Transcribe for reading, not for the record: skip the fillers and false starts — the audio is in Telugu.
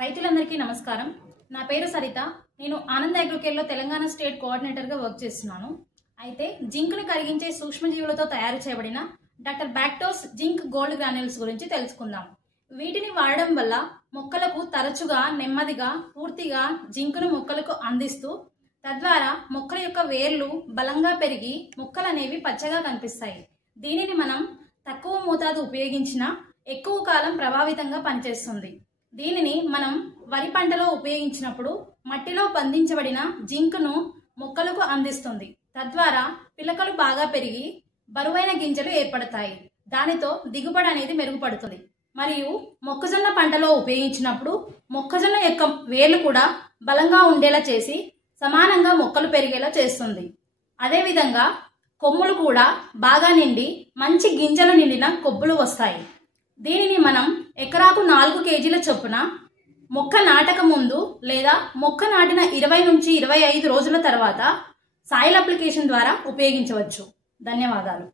రైతులందరికీ నమస్కారం. నా పేరు సరిత. నేను ఆనంద్ అగ్రోకేర్లో తెలంగాణ స్టేట్ కోఆర్డినేటర్గా వర్క్ చేస్తున్నాను. అయితే జింక్ను కరిగించే సూక్ష్మజీవులతో తయారు చేయబడిన డాక్టర్ బ్యాక్టోస్ జింక్ గోల్డ్ గ్రాన్యూల్స్ గురించి తెలుసుకుందాం. వీటిని వాడడం వల్ల మొక్కలకు తరచుగా నెమ్మదిగా పూర్తిగా జింక్ను మొక్కలకు అందిస్తూ తద్వారా మొక్కల యొక్క వేర్లు బలంగా పెరిగి మొక్కలు అనేవి పచ్చగా కనిపిస్తాయి. దీనిని మనం తక్కువ మోతాదు ఉపయోగించినా ఎక్కువ కాలం ప్రభావితంగా పనిచేస్తుంది. దీనిని మనం వరి పంటలో ఉపయోగించినప్పుడు మట్టిలో బంధించబడిన జింక్ను మొక్కలకు అందిస్తుంది. తద్వారా పిలకలు బాగా పెరిగి బరువైన గింజలు ఏర్పడతాయి. దానితో దిగుబడి అనేది మెరుగుపడుతుంది. మరియు మొక్కజొన్న పంటలో ఉపయోగించినప్పుడు మొక్కజొన్న యొక్క వేర్లు కూడా బలంగా ఉండేలా చేసి సమానంగా మొక్కలు పెరిగేలా చేస్తుంది. అదేవిధంగా కొమ్ములు కూడా బాగా నిండి మంచి గింజలు నిండిన కొబ్బులు వస్తాయి. దీనిని మనం ఎకరాకు 4 కేజీల చొప్పున మొక్క నాటక ముందు లేదా మొక్క నాటిన 20 నుంచి 25 రోజుల తర్వాత సాయిల్ అప్లికేషన్ ద్వారా ఉపయోగించవచ్చు. ధన్యవాదాలు.